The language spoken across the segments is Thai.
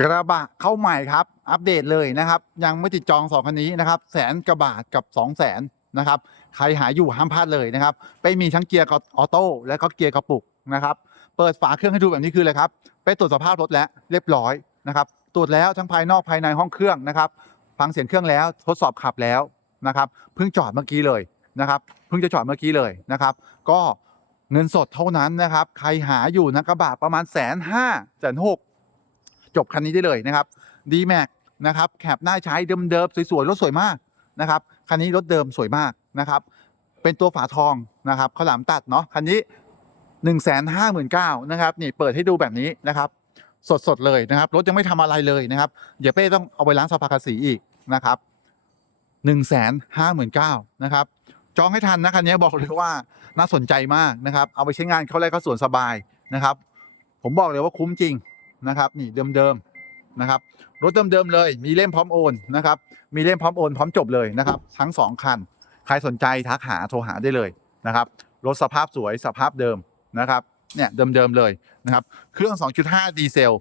กระบะเข้าใหม่ครับ อัปเดตเลยนะครับ ยังไม่ติดจองสองคันนี้นะครับแสนกระบาทกับ 2 0 0แสนนะครับ ใครหาอยู่ห้ามพลาดเลยนะครับเป้มีทั้งเกียร์ออโต้และก็เกียร์กระปุกนะครับ เปิดฝาเครื่องให้ดูแบบนี้คือเลยครับ ไปตรวจสภาพรถแล้วเรียบร้อยนะครับ ตรวจแล้วทั้งภายนอกภายในห้องเครื่องนะครับ ฟังเสียงเครื่องแล้วทดสอบขับแล้วนะครับ เพิ่งจอดเมื่อกี้เลยนะครับเพิ่งจะจอดเมื่อกี้เลยนะครับ ก็เงินสดเท่านั้นนะครับ ใครหาอยู่นะกระบะประมาณแสนห้าแสนหก จบคันนี้ได้เลยนะครับ d m a x นะครับแคปหน้าใช้เดิมๆสวยๆรถสวยมากนะครับคันนี้รถเดิมสวยมากนะครับเป็นตัวฝาทองนะครับข้าวหลามตัดเนาะคันนี้1นึ่งแสนห้าหมื่นเก้านะครับนี่เปิดให้ดูแบบนี้นะครับ สดๆเลยนะครับรถยังไม่ทำอะไรเลยนะครับเดี๋ยวเป้ต้องเอาไปล้างสภาคสีอีกนะครับหนึ่งแสนห้าหมื่นเก้านะครับจองให้ทันนะคันนี้บอกเลยว่าน่าสนใจมากนะครับเอาไปใช้งานเขาไรเขาสวนสบายนะครับ ผมบอกเลยว่าคุ้มจริง นะครับนี่เดิมๆนะครับรถเดิมๆเลย มีเล่มพร้อมโอนนะครับมีเล่มพร้อมโอนพร้อมจบเลยนะครับทั้งสองคัน ใครสนใจทักหาโทรหาได้เลยนะครับรถสภาพสวยสภาพเดิมนะครับเนี่ยเดิมๆเลยนะครับเครื่อง 2.5 ดีเซล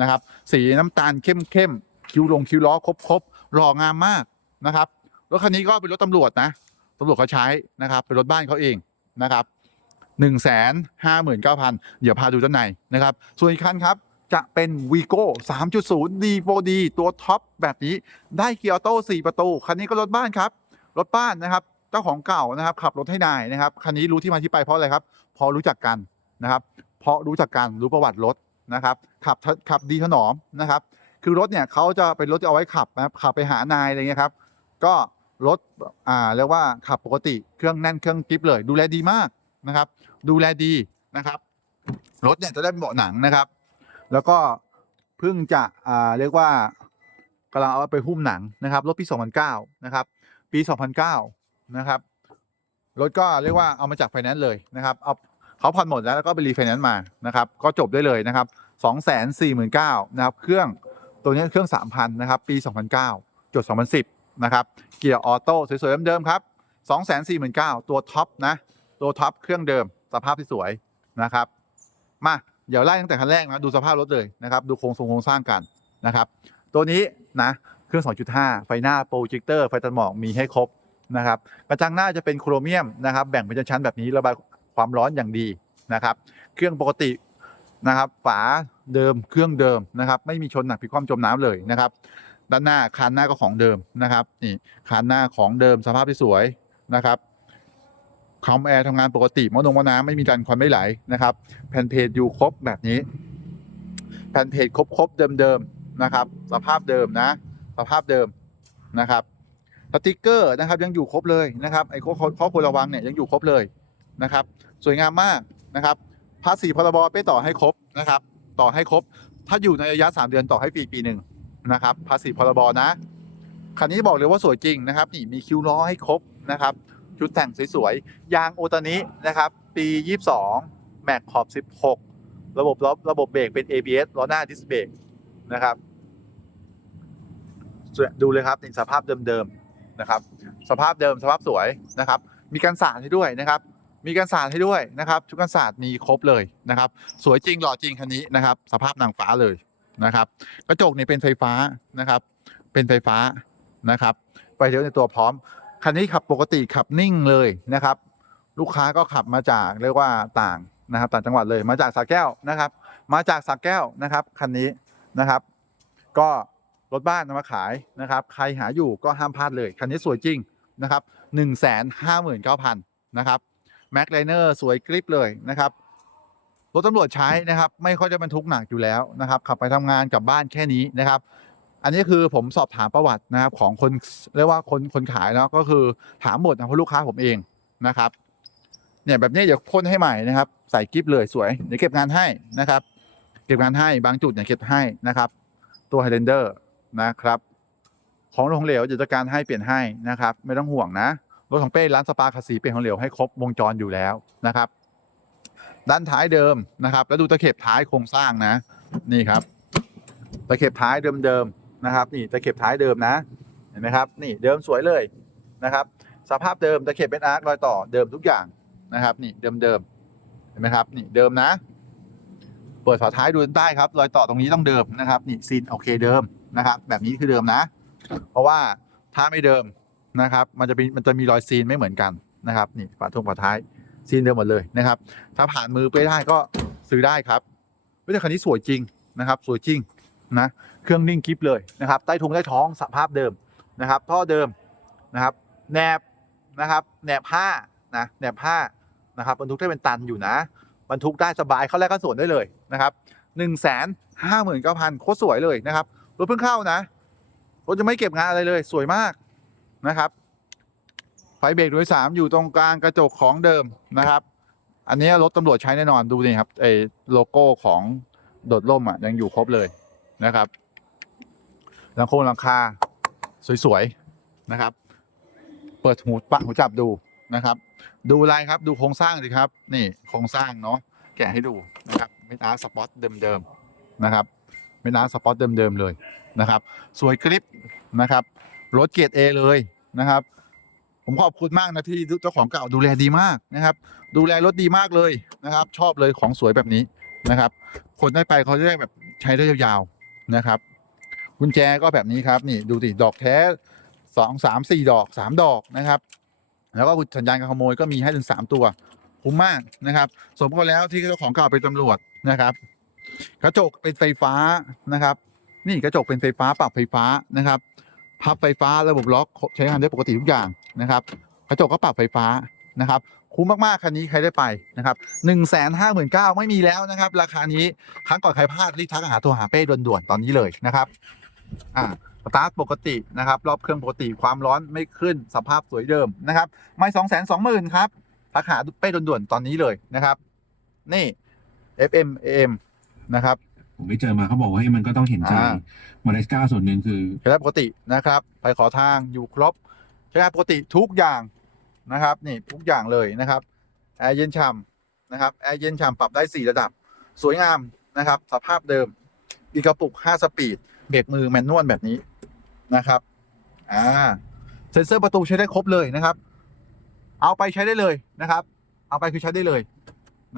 นะครับสีน้ำตาลเข้มๆคิ้วลงคิ้วล้อครบๆหล่องามมากนะครับรถคันนี้ก็เป็นรถตำรวจนะตำรวจเขาใช้นะครับเป็นรถบ้านเขาเองนะครับหนึ่งแสนห้าหมื่นเก้าพันเดี๋ยวพาดูด้านในนะครับ ส่วนอีกคันครับ จะเป็น v ีโก้3.0 D4D ตัวท็อปแบบนี้ได้เกียร์ออโต้4ประตู คันนี้ก็รถบ้านครับ รถบ้านนะครับเจ้าของเก่านะครับ ขับรถให้นายนะครับ คันนี้รู้ที่มาที่ไปเพราะอะไรครับ พอรู้จักกันนะครับ เพราะรู้จักกันรู้ประวัติรถนะครับ ขับขับดีถนอมนะครับ คือรถเนี่ยเขาจะเป็นรถที่เอาไว้ขับนะครับขับไปหานายอะไรเงี้ยครับ ก็รถอ่าเรียกว่าขับปกติเครื่องแน่นเครื่องกริปเลย ดูแลดีมากนะครับ ดูแลดีนะครับรถเนี่ยจะได้เป็นเบาะหนังนะครับ แล้วก็เพิ่งจะอ่าเรียกว่ากำลังเอาไปหุ้มหนังนะครับรถปี 2009 นะครับ ปี 2009 นะครับรถก็เรียกว่าเอามาจากไฟแนนซ์เลยนะครับเอาเขาผ่อนหมดแล้วแล้วก็ไปรีไฟแนนซ์มานะครับ ก็จบได้เลยนะครับ 249,000นะครับ เครื่องตัวนี้เครื่อง 3,000 นะครับ ปี 2009 จด 2010 นะครับ เกียร์ออโต้สวยๆเดิมๆครับ 249,000 ตัวท็อปนะ ตัวท็อปเครื่องเดิม สภาพที่สวยนะครับ มา เดี๋ยวไล่ตั้งแต่คันแรกนะดูสภาพรถเลยนะครับ ดูโครงทรงโครงสร้างกันนะครับ ตัวนี้นะเครื่อง 2.5 ไฟหน้าโปรเจคเตอร์ไฟตัดหมอกมีให้ครบนะครับกระจังหน้าจะเป็นโครเมียมนะครับ แบ่งเป็นชั้นแบบนี้ระบายความร้อนอย่างดีนะครับ เครื่องปกตินะครับ ฝาเดิมเครื่องเดิมนะครับ ไม่มีชนหนักพลิกคว่ำจมน้ำเลยนะครับ ด้านหน้าคานหน้าก็ของเดิมนะครับนี่คานหน้าของเดิมสภาพที่สวยนะครับ คอมแอร์ทำงานปกติมอนงมอน้ำไม่มีการควันไม่ไหลนะครับแผ่นเพจอยู่ครบแบบนี้ แผ่นเพจครบครบๆเดิมๆนะครับ สภาพเดิมนะ สภาพเดิมนะครับสติกเกอร์นะครับยังอยู่ครบเลยนะครับไอ้ข้อข้อควรระวังเนี่ยยังอยู่ครบเลยนะครับ สวยงามมากนะครับภาษีพรบเป้ต่อให้ครบนะครับ ต่อให้ครบ ถ้าอยู่ในระยะ 3 เดือนต่อให้ฟรีปีหนึ่งนะครับ ภาษีพรบนะคันนี้บอกเลยว่าสวยจริงนะครับนี่มีคิวล้อให้ครบนะครับ ชุดแต่งสวยๆ ยางโอตานินะครับ ปี 22 แม็กขอบ 16 ระบบล้อระบบเบรกเป็น ABS ล้อหน้าดิสเบรกนะครับ ดูเลยครับนี่สภาพเดิมๆนะครับ สภาพเดิมสภาพสวยนะครับ มีการสาดให้ด้วยนะครับ มีการสาดให้ด้วยนะครับชุดกันสาดมีครบเลยนะครับ สวยจริงหล่อจริงคันนี้นะครับ สภาพนางฟ้าเลยนะครับ กระจกนี่เป็นไฟฟ้านะครับ เป็นไฟฟ้านะครับ ไฟเลี้ยวในตัวพร้อม คันนี้ขับปกติขับนิ่งเลยนะครับ ลูกค้าก็ขับมาจากเรียกว่าต่างนะครับ ต่างจังหวัดเลยมาจากสระแก้วนะครับ มาจากสระแก้วนะครับคันนี้นะครับ ก็รถบ้านนำมาขายนะครับ ใครหาอยู่ก็ห้ามพลาดเลย คันนี้สวยจริงนะครับหนึ่งแสนห้าหมื่นเก้าพันนะครับแม็กไลเนอร์สวยกริปเลยนะครับรถตำรวจใช้นะครับ ไม่ค่อยจะบรรทุกหนักอยู่แล้วนะครับ ขับไปทำงานกลับบ้านแค่นี้นะครับ อันนี้คือผมสอบถามประวัตินะครับของคนเรียกว่าคนคนขายเนาะก็คือถามหมดนะเพราะลูกค้าผมเองนะครับเนี่ยแบบนี้เดี๋ยวพ่นให้ใหม่นะครับ ใส่กิฟเลยสวยเดี๋ยวเก็บงานให้นะครับ เก็บงานให้บางจุดเนี่ยเก็บให้นะครับ ตัวไฮเดนเดอร์นะครับ ของของเหลวจะจัดการให้เปลี่ยนให้นะครับ ไม่ต้องห่วงนะรถของเป้ร้านสปาคาสีเปลี่ยนของเหลวให้ครบวงจรอยู่แล้วนะครับ ด้านท้ายเดิมนะครับ แล้วดูตะเข็บท้ายโครงสร้างนะ นี่ครับ ตะเข็บท้ายเดิมๆ นะครับ นี่ตะเข็บท้ายเดิมนะเห็นไหมครับ นี่เดิมสวยเลยนะครับ สภาพเดิมตะเข็บเป็นอาร์ครอยต่อเดิมทุกอย่างนะครับ นี่เดิมๆเห็นไหมครับ นี่เดิมนะ เปิดฝาท้ายดูด้ครับ รอยต่อตรงนี้ต้องเดิมนะครับ นี่ซีนโอเคเดิมนะครับ แบบนี้คือเดิมนะ เพราะว่าถ้าไม่เดิมนะครับ มันจะมีมันจะมีรอยซีนไม่เหมือนกันนะครับ นี่ฝาทงฝาท้ายซีนเดิมหมดเลยนะครับ ถ้าผ่านมือไปได้ก็ซื้อได้ครับเฮ้ยแต่คันนี้สวยจริงนะครับ สวยจริงนะ เครื่องนิ่งกิฟเลยนะครับใต้ทุงใต้ท้องสภาพเดิมนะครับ ท่อเดิมนะครับแหนบนะครับแหนบผ้านะแหนบผ้านะครับบรรทุกได้เป็นตันอยู่นะบรรทุกได้สบายเข้าแรกก็ส่วนได้เลยนะครับหนึ่งแสนห้าหมื่นเก้าพันโคตรสวยเลยนะครับรถเพิ่งเข้านะรถจะไม่เก็บงานอะไรเลยสวยมากนะครับ ไฟเบรกโดยสามอยู่ตรงกลางกระจกของเดิมนะครับ อันนี้รถตำรวจใช้แน่นอนดูนี่ครับไอ้โลโก้ของโดดร่มอะยังอยู่ครบเลยนะครับ หลังโคงหลังคาสวยๆนะครับ เปิดหูปะหูจับดูนะครับ ดูลายครับดูโครงสร้างสิครับ นี่โครงสร้างเนาะแกะให้ดูนะครับไม่ตาสปอตเดิมๆนะครับไม่ตาสปอตเดิมๆเลยนะครับ สวยกริปนะครับรถเกียรดเอเลยนะครับ ผมขอบคุณมากนะที่เจ้าของเก่าดูแลดีมากนะครับ ดูแลรถดีมากเลยนะครับ ชอบเลยของสวยแบบนี้นะครับ คนได้ไปเขาจะได้แบบใช้ได้ยาวๆนะครับ กุญแจก็แบบนี้ครับนี่ดูสิดอกแท้สองสามสี่ดอกสามดอกนะครับ แล้วก็สัญญาณการขโมยก็มีให้ถึงสามตัวคุ้มมากนะครับ สมกับแล้วที่เจ้าของเก่าเป็นตำรวจนะครับ กระจกเป็นไฟฟ้านะครับ นี่กระจกเป็นไฟฟ้าปรับไฟฟ้านะครับ พับไฟฟ้าระบบล็อกใช้งานได้ปกติทุกอย่างนะครับ กระจกก็ปรับไฟฟ้านะครับคุ้มมาก ๆ คันนี้ใครได้ไปนะครับหนึ่งแสนห้าหมื่นเก้าไม่มีแล้วนะครับ ราคานี้ครั้งก่อนใครพลาดรีบทักหาโทรหาเป้ด่วนๆตอนนี้เลยนะครับ อ่าสตาร์ทปกตินะครับ รอบเครื่องปกติความร้อนไม่ขึ้นสภาพสวยเดิมนะครับ ไม่สองแสนสองหมื่นครับทักหาเป้ด่วนๆตอนนี้เลยนะครับ นี่ FM AM นะครับ ผมไปเจอมาเขาบอกว่าให้มันก็ต้องเห็นใจอ่า มาเลสกาส่วนหนึ่งคือ ใช้ได้ปกตินะครับ ไปขอทางอยู่ครบใช้งานปกติทุกอย่างนะครับนี่ทุกอย่างเลยนะครับแอร์เย็นฉ่ำนะครับแอร์เย็นฉ่ำปรับได้ 4 ระดับ สวยงามนะครับ สภาพเดิมอีกกระปุก 5 สปีด เบรกมือแมนนวลแบบนี้นะครับ อ่า เซ็นเซอร์ประตูใช้ได้ครบเลยนะครับ เอาไปใช้ได้เลยนะครับ เอาไปคือใช้ได้เลย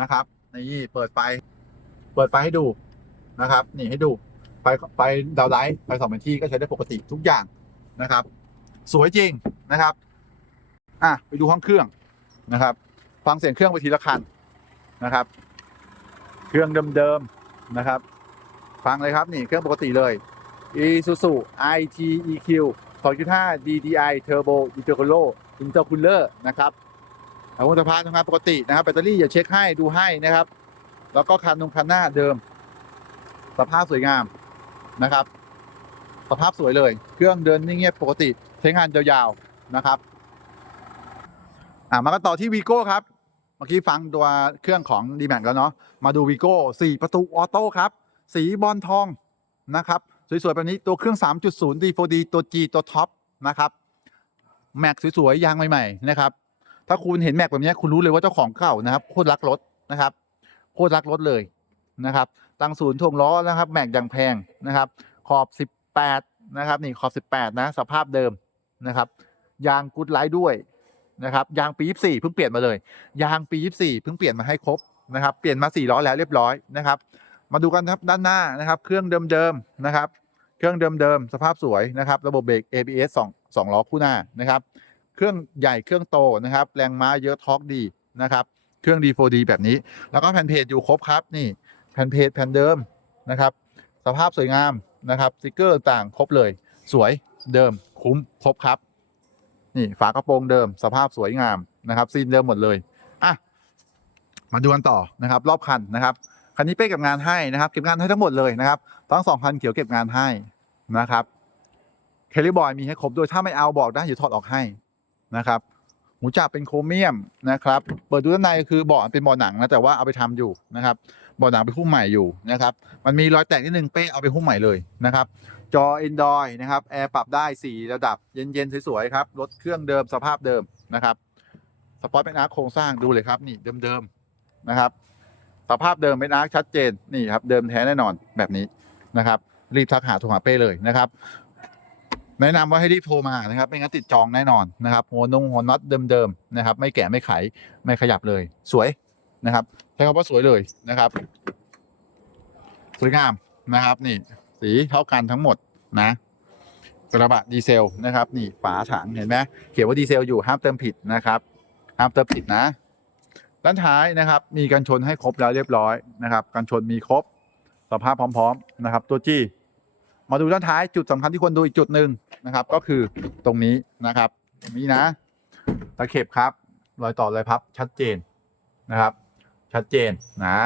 นะครับนี่เปิดไฟ เปิดไฟให้ดูนะครับ นี่ให้ดู ไฟไฟดาวไลท์ไฟสองเป็นที่ก็ใช้ได้ปกติทุกอย่างนะครับ สวยจริงนะครับ อะไปดูห้องเครื่องนะครับ ฟังเสียงเครื่องไปทีละคันนะครับ เครื่องเดิมๆนะครับ ฟังเลยครับนี่เครื่องปกติเลย Isuzu IT EQ 2.5 DDI Turbo Intercooler Intercooler นะครับเอาวุธภัณฑ์ทำงานปกตินะครับแบตเตอรี่อย่าเช็คให้ดูให้นะครับ แล้วก็คันนงคันหน้าเดิม สภาพสวยงามนะครับ สภาพสวยเลย เครื่องเดินนิ่งเงียบปกติใช้งานยาวๆนะครับอ่ามากันต่อที่วีโก้ครับ เมื่อกี้ฟังตัวเครื่องของ d m a x แล้วเนาะมาดูวีโก้สีประตูออโต้ครับ สีบอลทองนะครับ สวยๆแบบนี้ตัวเครื่อง 3.0 D4D ตัว G ตัวท็อปนะครับแม็กสวยๆยางใหม่ๆนะครับ ถ้าคุณเห็นแม็กแบบนี้คุณรู้เลยว่าเจ้าของเก่านะครับโคตรรักรถนะครับโคตรรักรถเลยนะครับตั้งศูนย์ถ่วงล้อนะครับแม็กอย่างแพงนะครับ ขอบ 18 นะครับ นี่ขอบ 18 นะ สภาพเดิมนะครับ ยางกูดไลท์ด้วยนะครับยางปี 24 เพิ่งเปลี่ยนมาเลย ยางปี 24 เพิ่งเปลี่ยนมาให้ครบนะครับ เปลี่ยนมา 4 ล้อแล้วเรียบร้อยนะครับ มาดูกันครับด้านหน้านะครับ เครื่องเดิมๆนะครับ เครื่องเดิมๆสภาพสวยนะครับ ระบบเบรก ABS 2 2ล้อคู่หน้านะครับ เครื่องใหญ่เครื่องโตนะครับ แรงม้าเยอะทอร์กดีนะครับ เครื่อง D4D แบบนี้ แล้วก็แผ่นเพจอยู่ครบครับนี่แผ่นเพจแผ่นเดิมนะครับ สภาพสวยงามนะครับสติกเกอร์ต่างครบเลย สวยเดิมคุ้มครบครับ นี่ฝากระโปรงเดิม สภาพสวยงามนะครับซีนเดิมหมดเลยอะมาดูกันต่อนะครับ รอบคันนะครับ คันนี้เป้เก็บงานให้นะครับ เก็บงานให้ทั้งหมดเลยนะครับทั้งสองคันเขียวเก็บงานให้นะครับเคลิบอยมีให้ครบโดยถ้าไม่เอาบอกได้อยู่ถอดออกให้นะครับหูจับเป็นโครเมียมนะครับ เปิดดูด้านในก็คือเบาะเป็นเบาะหนังนะแต่ว่าเอาไปทำอยู่นะครับเบาะหนังไปหุ้มใหม่อยู่นะครับ มันมีรอยแตกนิดนึงเป้เอาไปหุ้มใหม่เลยนะครับ จอ Android นะครับแอร์ปรับได้ 4 ระดับเย็นๆสวยๆครับรถเครื่องเดิมสภาพเดิมนะครับสปอร์ตเป็นอาร์โครงสร้างดูเลยครับนี่เดิมๆนะครับ สภาพเดิมเป็นอาร์คชัดเจนนี่ครับเดิมแท้แน่นอนแบบนี้นะครับ รีบทักหาโทรหาเป้เลยนะครับ แนะนำว่าให้รีบโทรมานะครับไม่งั้นติดจองแน่นอนนะครับหัวนงหัวน็อตเดิมๆนะครับ ไม่แกะไม่ไขไม่ขยับเลย สวยนะครับใช้คำว่าสวยเลยนะครับ สวยงามนะครับนี่สีเท่ากันทั้งหมดนะกระบะดีเซลนะครับ นี่ฝาถังเห็นไหมเขียนว่าดีเซลอยู่ห้ามเติมผิดนะครับ ห้ามเติมผิดนะ ด้านท้ายนะครับ มีกันชนให้ครบแล้วเรียบร้อยนะครับกันชนมีครบสภาพพร้อม ๆนะครับ ตัวจี้มาดูด้านท้ายจุดสำคัญที่ควรดูอีกจุดหนึ่งนะครับ ก็คือตรงนี้นะครับตรงนี้นะตะเข็บครับ รอยต่อรอยพับชัดเจนนะครับ ชัดเจนนะ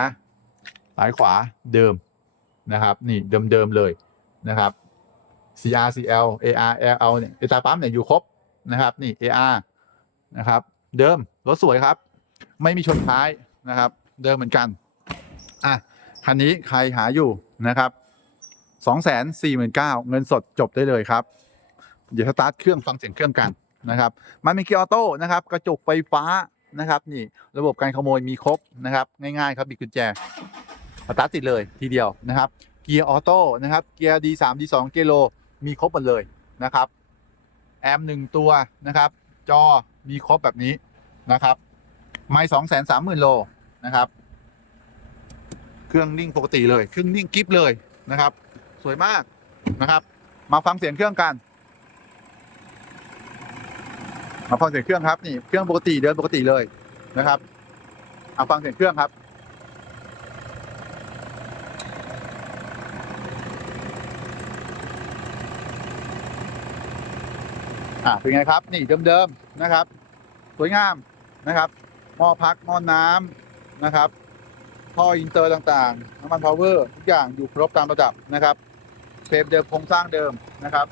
ซ้ายขวาเดิมนะครับ นี่เดิมๆเลยนะครับ CR CL AR LL เนี่ยเอตาปั๊มเนี่ยอยู่ครบนะครับ นี่ AR นะครับ เดิมรถสวยครับ ไม่มีชนท้ายนะครับ เดิมเหมือนกันอะคันนี้ใครหาอยู่นะครับสองแสนสี่หมื่นเก้าเงินสดจบได้เลยครับ เดี๋ยวสตาร์ทเครื่องฟังเสียงเครื่องกันนะครับ มันมีเกียร์ออโต้นะครับ กระจกไฟฟ้านะครับ นี่ระบบการขโมยมีครบนะครับ ง่ายๆ ครับบิดกุญแจสตาร์ทติดเลยทีเดียวนะครับ เกียร์ออโต้นะครับ เกียร์ D3 D2 เกียร์โลมีครบหมดเลยนะครับ แอมหนึ่งตัวนะครับ จอมีครบแบบนี้นะครับ ไม่สองแสนสามหมื่นโลนะครับ เครื่องนิ่งปกติเลย เครื่องนิ่งกิฟเลยนะครับ สวยมากนะครับ มาฟังเสียงเครื่องกัน มาฟังเสียงเครื่องครับนี่เครื่องปกติเดินปกติเลยนะครับเอาฟังเสียงเครื่องครับอ่าเป็นไงครับ นี่เดิมๆนะครับ สวยงามนะครับ หม้อพักหม้อน้ำนะครับท่ออินเตอร์ต่างๆน้ำมันพาวเวอร์ทุกอย่างอยู่ครบตามระดับนะครับเฟรมเดิมโครงสร้างเดิมนะครับ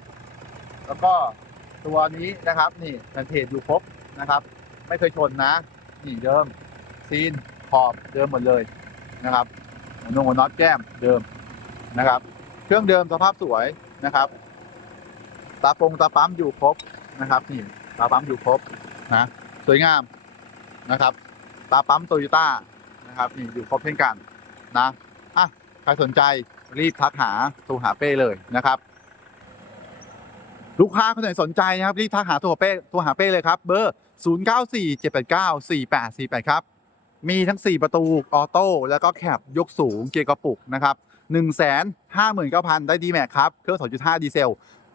แล้วก็ตัวนี้นะครับนี่แผ่นเทจอยู่ครบนะครับ ไม่เคยชนนะนี่เดิมซีนขอบเดิมหมดเลยนะครับหัวนงหัวน็อตแก้มเดิมนะครับ เครื่องเดิมสภาพสวยนะครับตาปงตาปั๊มอยู่ครบนะครับนี่ตาปั๊มอยู่ครบนะสวยงาม นะครับ ตาปั๊มโตโยต้านะครับนี่อยู่ครบเช่นกันนะอะใครสนใจรีบทักหาโทรหาเป้เลยนะครับ ลูกค้าคนไหนสนใจนะครับ รีบทักหาโทรหาเป้โทรหาเป้เลยครับ เบอร์ 0 9 4 7 8 9 4 8 4 8 ครับ มีทั้ง 4 ประตูออโต้แล้วก็แคบยกสูงเกียร์กระปุกนะครับ1 5 9 0 0 0 ได้ดีแม็กครับ เครื่อง 2.5 ดีเซล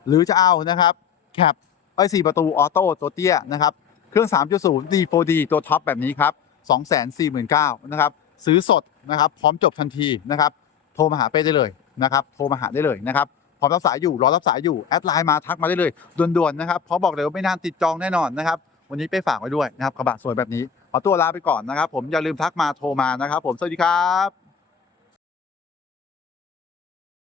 หรือจะเอานะครับแคปไอ้4ประตูออโต้ตัวเตี้ยนะครับ เครื่อง 3.0 D4D ตัวท็อปแบบนี้ครับ249,000นะครับ ซื้อสดนะครับ พร้อมจบทันทีนะครับ โทรมาหาเป้ได้เลยนะครับ โทรมาหาได้เลยนะครับ พร้อมรับสายอยู่ รอรับสายอยู่ แอดไลน์มาทักมาได้เลยด่วนๆนะครับ เพราะบอกเลยว่าไม่นานติดจองแน่นอนนะครับ วันนี้เป้ฝากไว้ด้วยนะครับกระบะสวยแบบนี้ ขอตัวลาไปก่อนนะครับ ผมอย่าลืมทักมาโทรมานะครับ ผม สวัสดีครับ